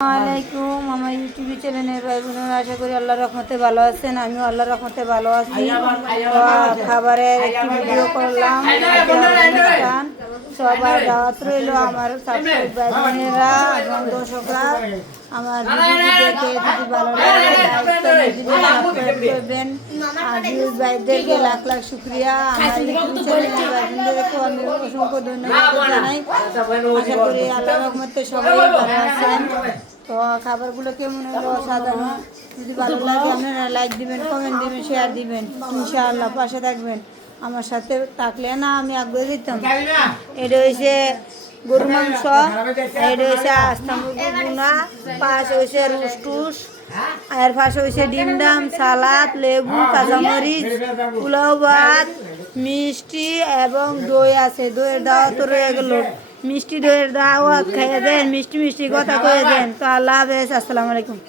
আলাইকুম আমার ইউটিউব চ্যানেলের ভাই বোনেরা আশা করি আল্লাহর রহমতে ভালো আছেন। আমিও আল্লাহর রহমতে ভালো আছি। তো খাবারের একটি ভিডিও করলাম, অনুষ্ঠান সবার দাওয়াত রইল। আমার সাবস্ক্রাইব ভাই বোনেরা এবং দর্শকরা আমার ভিডিও দেখে যদি ভালো লাগে সাবস্ক্রাইব করবেন। আর ভিউজ ভাইদেরকে লাখ লাখ শুক্রিয়া। আমার ইউটিউব চ্যানেলের ভাই বোনেদেরকেও আমি অসংখ্য ধন্যবাদ জানাই। আশা করি আল্লাহর রহমতে সবাই ভালো আছেন। তো খাবারগুলো কেমন হলো অসাধারণ। যদি ভালো লাগে আপনারা লাইক দিবেন, কমেন্ট দিবেন, শেয়ার দিবেন। ইনশাআল্লাহ পাশে থাকবেন। আমার সাথে থাকলে না আমি আগ্রহ দিতাম। এটা হয়েছে গরু মাংস, এটা হয়েছে আস্তা মুরগি ভুনা, পাশ হয়েছে রুসটুস, আর পাশে হয়েছে ডিম ডাম, সালাদ, লেবু, কাঁচামরিচ, পোলাও ভাত, মিষ্টি এবং দই আছে। দইয়ের দাওয়াত রয়ে গেল। মিষ্টি দইয়ের দাওয়াত খাইয়ে দেন, মিষ্টি মিষ্টি কথা কয়ে দেন। তো আল্লাহ হাফেজ, আসসালামু আলাইকুম।